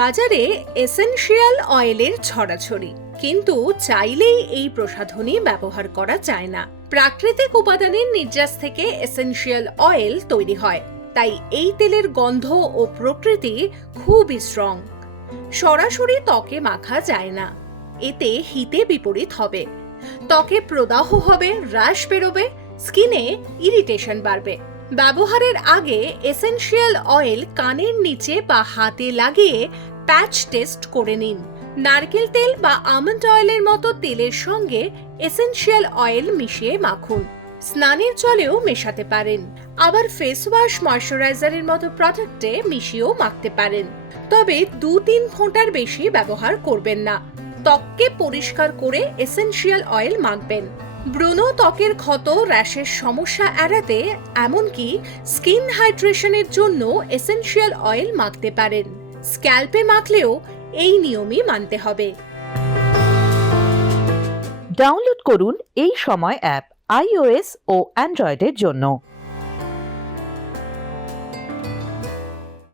বাজারে এসেনশিয়াল অয়েলের ছড়াছড়ি, কিন্তু চাইলেই এই প্রসাধনী ব্যবহার করা যায় না। প্রাকৃতিক উপাদানের নির্যাস থেকে এসেনশিয়াল অয়েল তৈরি হয়, তাই এই তেলের গন্ধ ও প্রকৃতি খুবই স্ট্রং। সরাসরি ত্বকে মাখা যায় না, এতে হিতে বিপরীত হবে। ত্বকে প্রদাহ হবে, র্যাশ বেরোবে, স্কিনে ইরিটেশন বাড়বে। ব্যবহারের আগে এসেনশিয়াল অয়েল কানের নিচে বা হাতে লাগিয়ে প্যাচ টেস্ট করে নিন। নারকেল তেল বা আমন্ড অয়েলের মতো তেলের সঙ্গে এসেনশিয়াল অয়েল মিশিয়ে মাখুন। স্নানের জলেও মেশাতে পারেন, আবার ফেস ওয়াশ, ময়শ্চারাইজারের মতো প্রোডাক্টে মিশিয়েও মাখতে পারেন। তবে 2-3 ফোঁটার বেশি ব্যবহার করবেন না। ত্বককে পরিষ্কার করে এসেনশিয়াল অয়েল মাখবেন। ব্রণ, ত্বকের ক্ষত, র্যাশের সমস্যা এড়াতে, এমনকি স্কিন হাইড্রেশনের জন্য এসেনশিয়াল অয়েল মাখতে পারেন। স্ক্যাল্পে মাখলেও এই নিয়মই মানতে হবে। ডাউনলোড করুন এই সময় অ্যাপ iOS ও অ্যান্ড্রয়েডের জন্য।